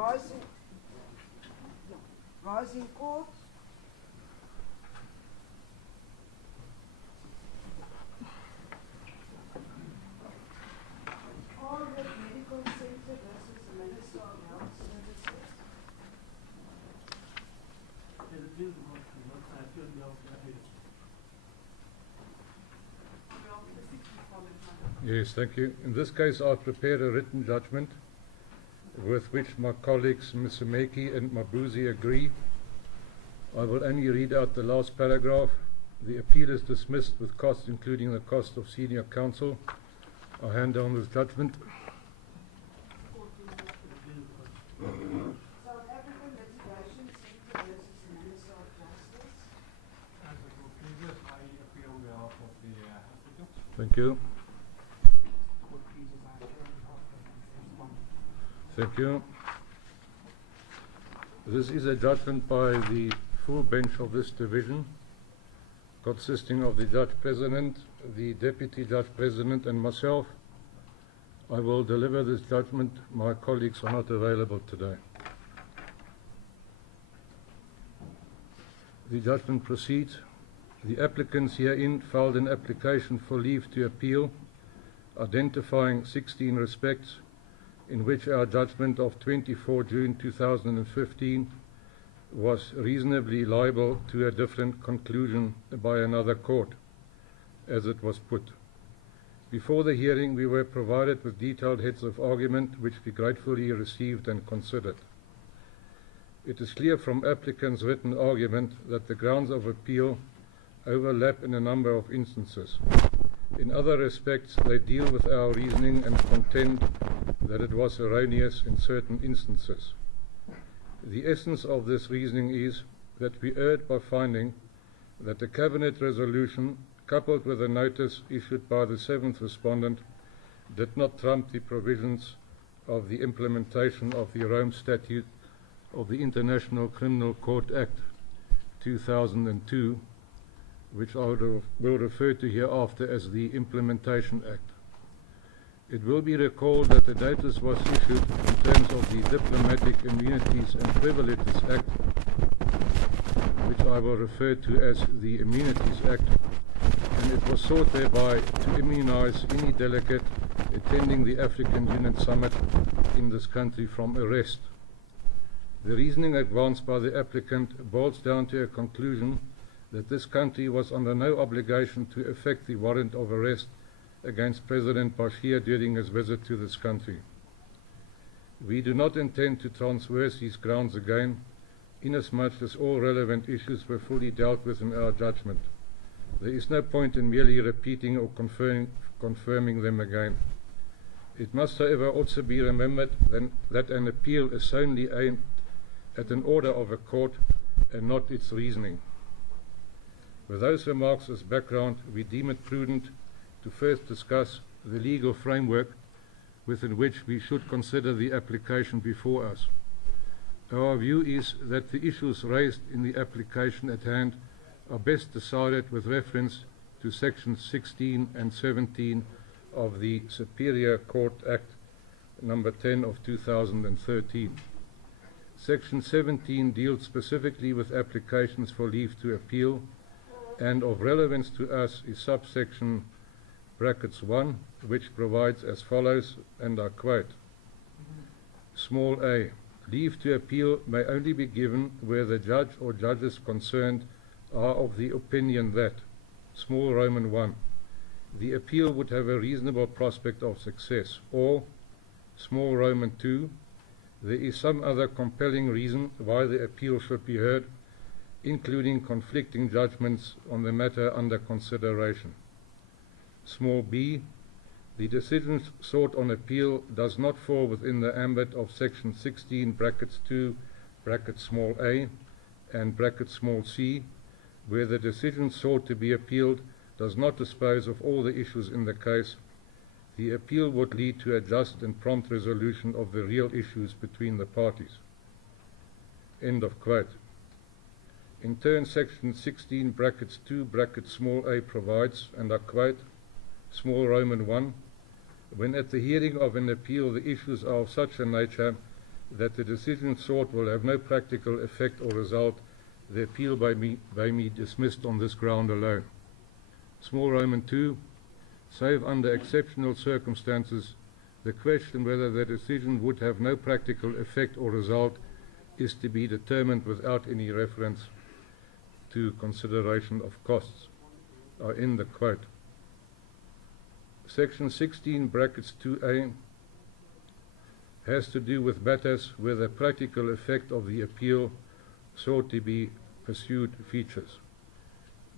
Rising Court. Medical Center versus the Minister of Health Services. Yes, thank you. In this case, I've prepared a written judgment with which my colleagues Mr. Meki and Mabuzi agree. I will only read out the last paragraph. The appeal is dismissed with costs including the cost of senior counsel. I hand down this judgment. South African Litigation Center versus the Minister of Justice. As I go previous, I appeal on behalf of the applicant. Thank you. Thank you. This is a judgment by the full bench of this division, consisting of the Judge President, the Deputy Judge President and myself. I will deliver this judgment. My colleagues are not available today. The judgment proceeds. The applicants herein filed an application for leave to appeal, identifying 16 respects in which our judgment of 24 June 2015 was reasonably liable to a different conclusion by another court, as it was put. Before the hearing, we were provided with detailed heads of argument, which we gratefully received and considered. It is clear from applicants' written argument that the grounds of appeal overlap in a number of instances. In other respects, they deal with our reasoning and contend that it was erroneous in certain instances. The essence of this reasoning is that we erred by finding that the Cabinet resolution, coupled with a notice issued by the seventh respondent, did not trump the provisions of the implementation of the Rome Statute of the International Criminal Court Act 2002, which I will refer to hereafter as the Implementation Act. It will be recalled that the notice was issued in terms of the Diplomatic Immunities and Privileges Act, which I will refer to as the Immunities Act, and it was sought thereby to immunize any delegate attending the African Union Summit in this country from arrest. The reasoning advanced by the applicant boils down to a conclusion that this country was under no obligation to effect the warrant of arrest against President Bashir during his visit to this country. We do not intend to transverse these grounds again, inasmuch as all relevant issues were fully dealt with in our judgment. There is no point in merely repeating or confirming them again. It must, however, also be remembered that an appeal is solely aimed at an order of a court and not its reasoning. With those remarks as background, we deem it prudent to first discuss the legal framework within which we should consider the application before us. Our view is that the issues raised in the application at hand are best decided with reference to sections 16 and 17 of the Superior Court Act number 10 of 2013. Section 17 deals specifically with applications for leave to appeal, and of relevance to us is subsection brackets 1, which provides as follows, and I quote, small a, leave to appeal may only be given where the judge or judges concerned are of the opinion that, small Roman 1, the appeal would have a reasonable prospect of success, or, small Roman 2, there is some other compelling reason why the appeal should be heard, including conflicting judgments on the matter under consideration. Small b, the decision sought on appeal does not fall within the ambit of section 16 brackets 2 brackets small a and brackets small c, where the decision sought to be appealed does not dispose of all the issues in the case. The appeal would lead to a just and prompt resolution of the real issues between the parties. End of quote. In turn, section 16 brackets 2 brackets small a provides, and I quote, small Roman 1, when at the hearing of an appeal the issues are of such a nature that the decision sought will have no practical effect or result, the appeal by me dismissed on this ground alone. Small Roman 2, save under exceptional circumstances, the question whether the decision would have no practical effect or result is to be determined without any reference to consideration of costs. I end the quote. Section 16 brackets 2a has to do with matters where the practical effect of the appeal sought to be pursued features.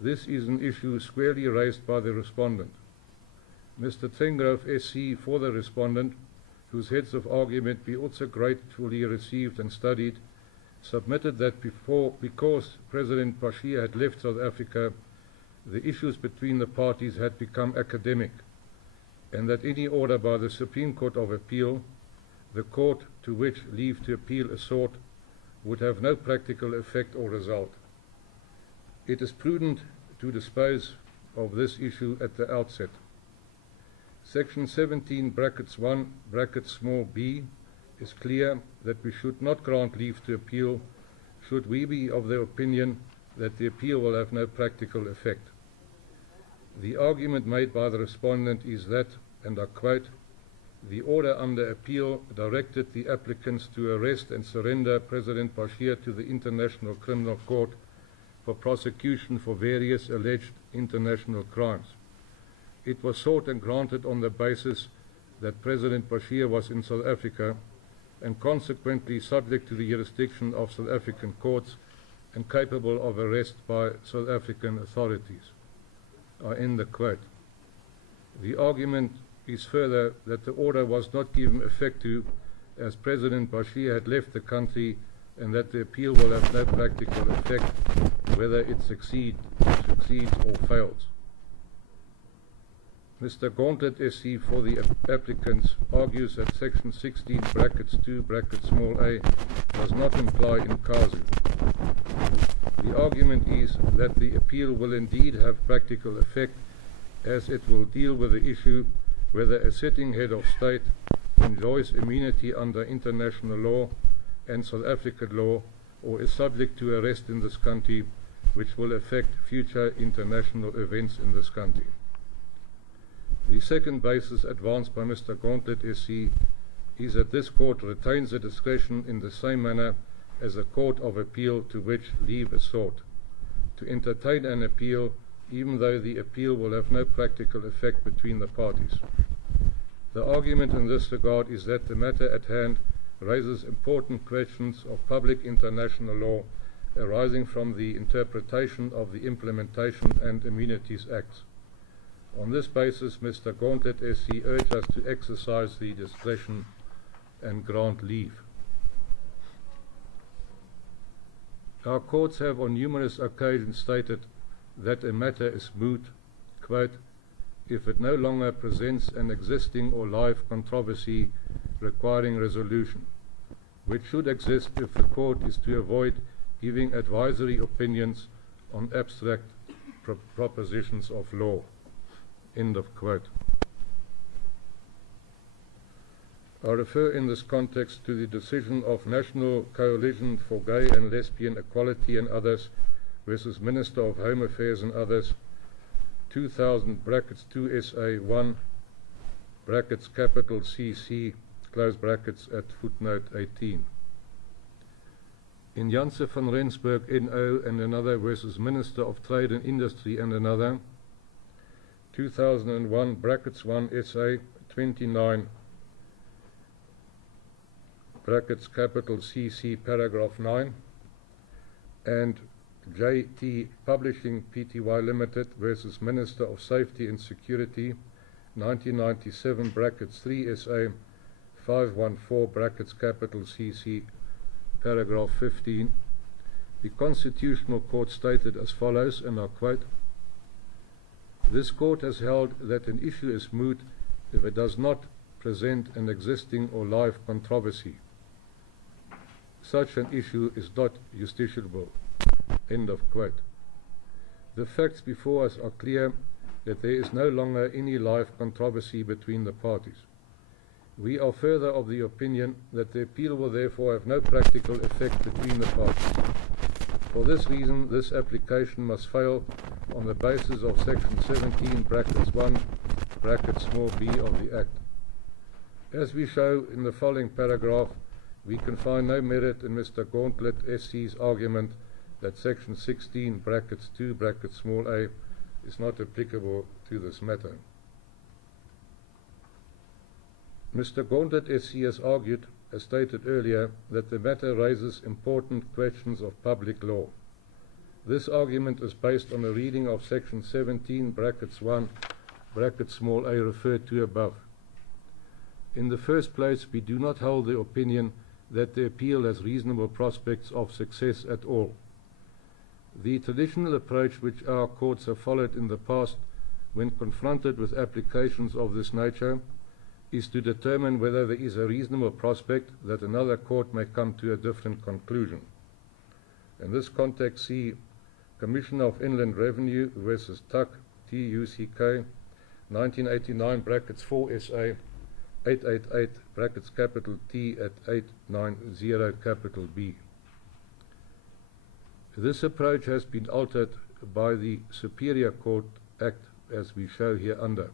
This is an issue squarely raised by the respondent. Mr. Tengrove SC for the respondent, whose heads of argument we also gratefully received and studied, submitted that because President Bashir had left South Africa, the issues between the parties had become academic, and that any order by the Supreme Court of Appeal, the court to which leave to appeal is sought, would have no practical effect or result. It is prudent to dispose of this issue at the outset. Section 17 brackets 1 brackets small b is clear that we should not grant leave to appeal should we be of the opinion that the appeal will have no practical effect. The argument made by the respondent is that, and I quote, the order under appeal directed the applicants to arrest and surrender President Bashir to the International Criminal Court for prosecution for various alleged international crimes. It was sought and granted on the basis that President Bashir was in South Africa and consequently subject to the jurisdiction of South African courts and capable of arrest by South African authorities. I end the quote. The argument is further that the order was not given effect to as President Bashir had left the country and that the appeal will have no practical effect whether it succeeds or fails. Mr. Gauntlet SC for the applicants argues that section 16 brackets 2 brackets small a does not imply in casu. The argument is that the appeal will indeed have practical effect as it will deal with the issue whether a sitting head of state enjoys immunity under international law and South African law or is subject to arrest in this country, which will affect future international events in this country. The second basis advanced by Mr. Gauntlet SC is that this court retains the discretion in the same manner as a court of appeal to which leave is sought, to entertain an appeal even though the appeal will have no practical effect between the parties. The argument in this regard is that the matter at hand raises important questions of public international law arising from the interpretation of the Implementation and Immunities Acts. On this basis, Mr. Gauntlet SC urged us to exercise the discretion and grant leave. Our courts have on numerous occasions stated that a matter is moot, quote, if it no longer presents an existing or live controversy requiring resolution, which should exist if the court is to avoid giving advisory opinions on abstract propositions of law. End of quote. I refer in this context to the decision of National Coalition for Gay and Lesbian Equality and others versus Minister of Home Affairs and others, 2000 brackets 2 SA 1 brackets capital CC close brackets at footnote 18. In Janse van Rensburg NO and another versus Minister of Trade and Industry and another, 2001 brackets 1 SA 29 brackets capital CC paragraph 9, and JT Publishing Pty Limited versus Minister of Safety and Security 1997 brackets 3 SA 514 brackets capital CC paragraph 15, the Constitutional Court stated as follows, and I quote, this court has held that an issue is moot if it does not present an existing or live controversy. Such an issue is not justiciable. End of quote. The facts before us are clear that there is no longer any live controversy between the parties. We are further of the opinion that the appeal will therefore have no practical effect between the parties. For this reason, this application must fail on the basis of Section 17, brackets 1, brackets small b of the Act. As we show in the following paragraph, we can find no merit in Mr. Gauntlet SC's argument that Section 16, brackets 2, brackets small a is not applicable to this matter. Mr. Gauntlet SC has argued, as stated earlier, that the matter raises important questions of public law. This argument is based on a reading of Section 17, brackets 1, brackets small a referred to above. In the first place, we do not hold the opinion that the appeal has reasonable prospects of success at all. The traditional approach which our courts have followed in the past when confronted with applications of this nature is to determine whether there is a reasonable prospect that another court may come to a different conclusion. In this context, see Commissioner of Inland Revenue versus Tuck, TUCK, 1989, brackets 4 SA, 888, brackets capital T at 890, capital B. This approach has been altered by the Superior Court Act, as we show here under.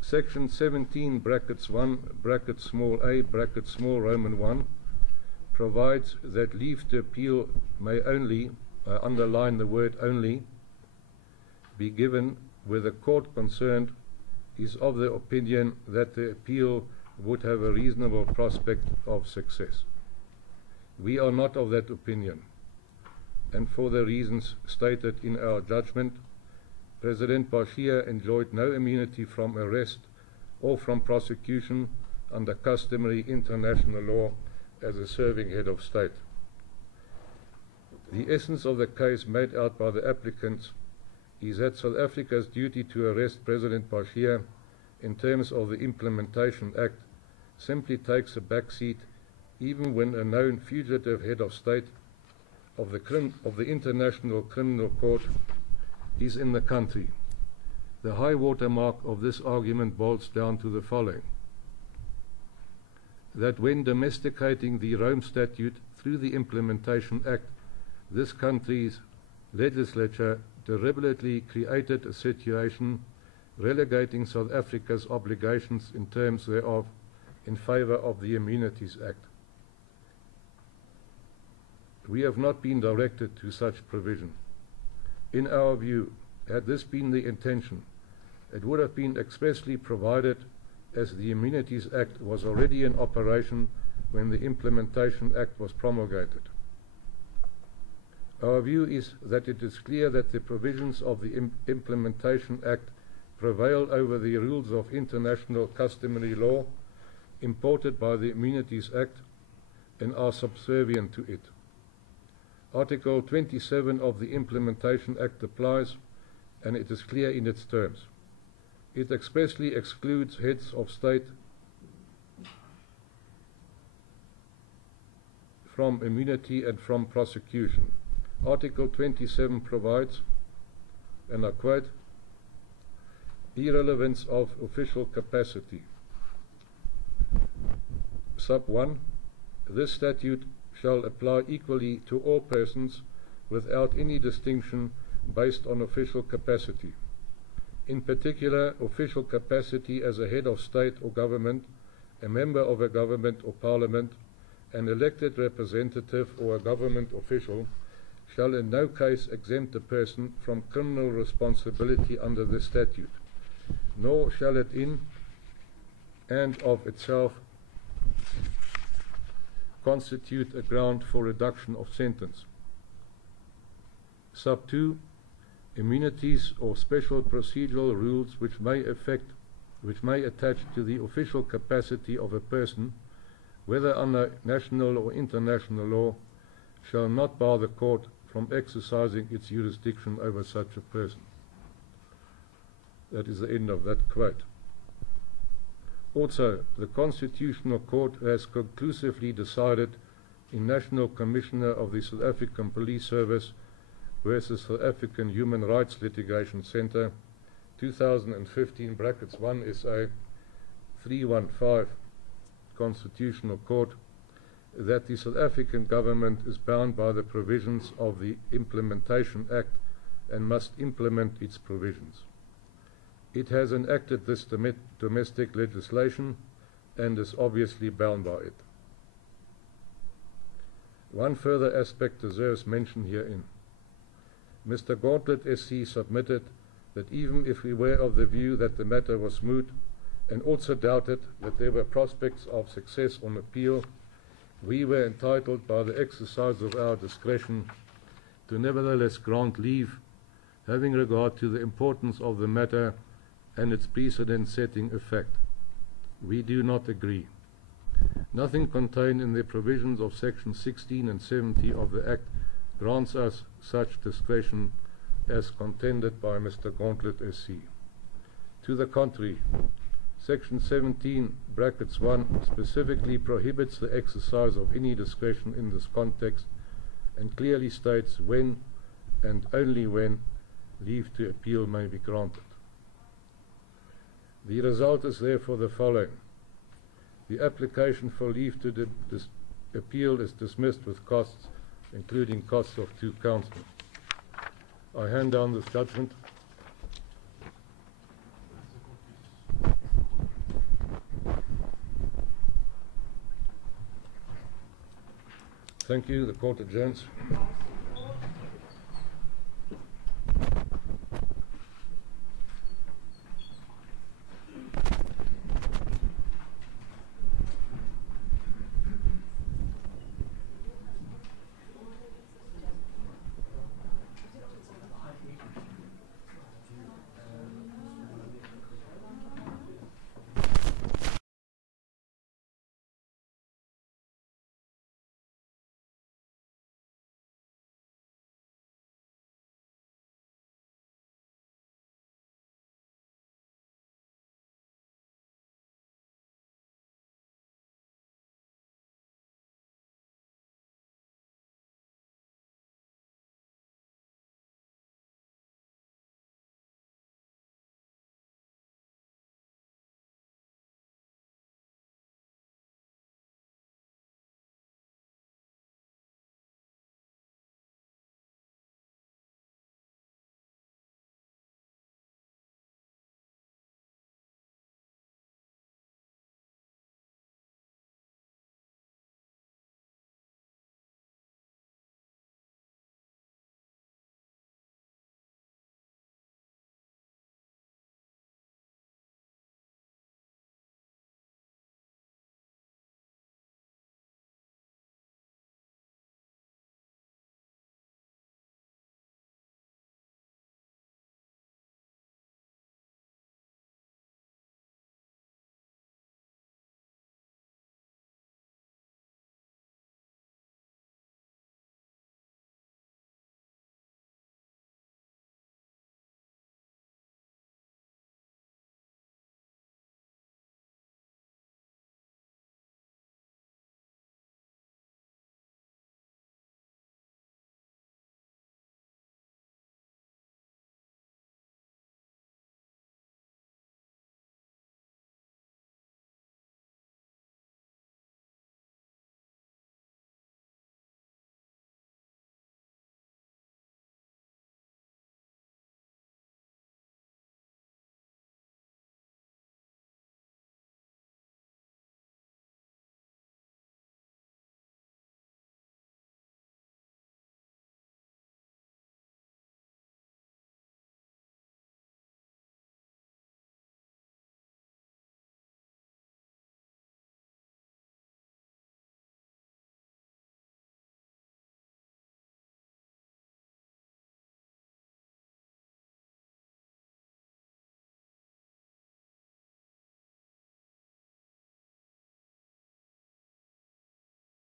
Section 17, brackets 1, brackets small a, brackets small Roman 1, provides that leave to appeal may only, I underline the word only, be given where the court concerned is of the opinion that the appeal would have a reasonable prospect of success. We are not of that opinion, and for the reasons stated in our judgment, President Bashir enjoyed no immunity from arrest or from prosecution under customary international law as a serving head of state. The essence of the case made out by the applicants is that South Africa's duty to arrest President Bashir in terms of the Implementation Act simply takes a backseat even when a known fugitive head of state of the International Criminal Court is in the country. The high water mark of this argument boils down to the following: that when domesticating the Rome Statute through the Implementation Act, this country's legislature deliberately created a situation relegating South Africa's obligations in terms thereof in favor of the Immunities Act. We have not been directed to such provision. In our view, had this been the intention, it would have been expressly provided, as the Immunities Act was already in operation when the Implementation Act was promulgated. Our view is that it is clear that the provisions of the Implementation Act prevail over the rules of international customary law imported by the Immunities Act and are subservient to it. Article 27 of the Implementation Act applies, and it is clear in its terms. It expressly excludes heads of state from immunity and from prosecution. Article 27 provides, and I quote, irrelevance of official capacity. Sub 1, this statute shall apply equally to all persons without any distinction based on official capacity. In particular, official capacity as a head of state or government, a member of a government or parliament, an elected representative or a government official shall in no case exempt a person from criminal responsibility under this statute, nor shall it in and of itself constitute a ground for reduction of sentence. Sub 2, immunities or special procedural rules which may attach to the official capacity of a person, whether under national or international law, shall not bar the court from exercising its jurisdiction over such a person. That is the end of that quote. Also, the Constitutional Court has conclusively decided in National Commissioner of the South African Police Service versus South African Human Rights Litigation Centre 2015 brackets 1 SA 315 Constitutional Court that the South African government is bound by the provisions of the Implementation Act and must implement its provisions. It has enacted this domestic legislation and is obviously bound by it. One further aspect deserves mention herein. Mr. Gauntlet SC submitted that even if we were of the view that the matter was moot and also doubted that there were prospects of success on appeal, we were entitled by the exercise of our discretion to nevertheless grant leave, having regard to the importance of the matter and its precedent-setting effect. We do not agree. Nothing contained in the provisions of Section 16 and 70 of the Act grants us such discretion as contended by Mr. Gauntlet SC. To the contrary, Section 17 brackets 1 specifically prohibits the exercise of any discretion in this context and clearly states when and only when leave to appeal may be granted. The result is therefore the following. The application for leave to appeal is dismissed with costs, including costs of 2 counsel. I hand down this judgment. Thank you. The court adjourns.